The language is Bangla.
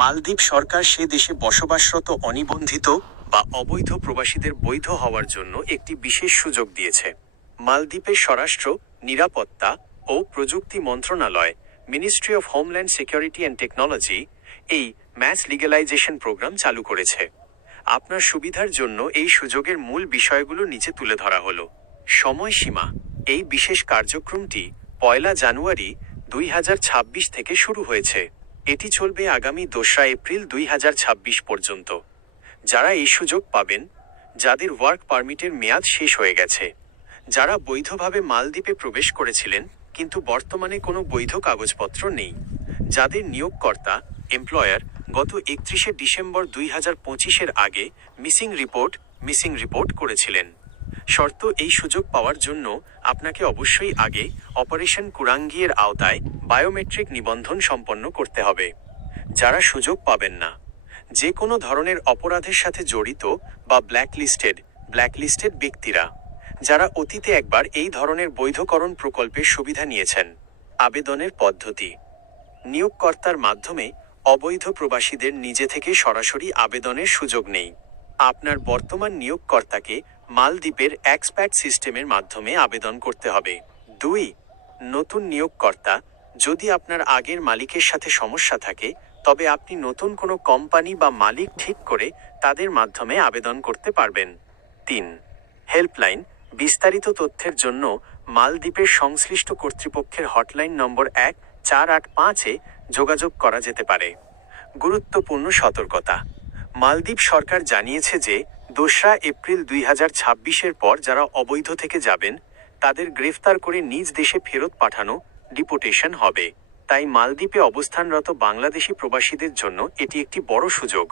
মালদ্বীপ সরকার সে দেশে বসবাসরত অনিবন্ধিত বা অবৈধ প্রবাসীদের বৈধ হওয়ার জন্য একটি বিশেষ সুযোগ দিয়েছে। মালদ্বীপের স্বরাষ্ট্র, নিরাপত্তা ও প্রযুক্তি মন্ত্রণালয়, ministry of homeland security and technology এই ম্যাস লিগ্যালাইজেশন প্রোগ্রাম চালু করেছে। আপনার সুবিধার জন্য এই সুযোগের মূল বিষয়গুলো নিচে তুলে ধরা হলো। সময়সীমা: এই বিশেষ কার্যক্রমটি 1 জানুয়ারি 2026 থেকে শুরু হয়েছে। এটি চলবে আগামী 2 এপ্রিল 2026 পর্যন্ত। যারা এই সুযোগ পাবেন, যাদের ওয়ার্ক পারমিটের মেয়াদ শেষ হয়ে গেছে, যারা বৈধভাবে মালদ্বীপে প্রবেশ করেছিলেন কিন্তু বর্তমানে কোনো বৈধ কাগজপত্র নেই, যাদের নিয়োগকর্তা এমপ্লয়ার গত 31 ডিসেম্বর 2025 আগে মিসিং রিপোর্ট করেছিলেন। শর্ত: এই সুযোগ পাওয়ার জন্য আপনাকে অবশ্যই আগে অপারেশন কুরাঙ্গিয়ের আওতায় বায়োমেট্রিক নিবন্ধন সম্পন্ন করতে হবে। যারা সুযোগ পাবেন না, যে কোনো ধরনের অপরাধের সাথে জড়িত বা ব্ল্যাকলিস্টেড ব্যক্তিরা, যারা অতীতে একবার এই ধরনের বৈধকরণ প্রকল্পের সুবিধা নিয়েছেন। আবেদনের পদ্ধতি: নিয়োগকর্তার মাধ্যমে অবৈধ প্রবাসীদের নিজে থেকে সরাসরি আবেদনের সুযোগ নেই। আপনার বর্তমান নিয়োগকর্তাকে মালদ্বীপের এক্সপ্যাট সিস্টেমের মাধ্যমে আবেদন করতে হবে। 2. নতুন নিয়োগকর্তা: যদি আপনার আগের মালিকের সাথে সমস্যা থাকে, তবে আপনি নতুন কোনো কোম্পানি বা মালিক ঠিক করে তাদের মাধ্যমে আবেদন করতে পারবেন। 3. হেল্পলাইন: বিস্তারিত তথ্যের জন্য মালদ্বীপের সংশ্লিষ্ট কর্তৃপক্ষের হটলাইন নম্বর 1485-এ যোগাযোগ করা যেতে পারে। গুরুত্বপূর্ণ সতর্কতা: মালদ্বীপ সরকার জানিয়েছে যে 2 এপ্রিল 2026 পর যারা অবৈধ থেকে যাবেন, তাদের গ্রেফতার করে নিজ দেশে ফেরত পাঠানো, ডিপোর্টেশন হবে। তাই মালদ্বীপে অবস্থানরত বাংলাদেশি প্রবাসীদের জন্য এটি একটি বড় সুযোগ।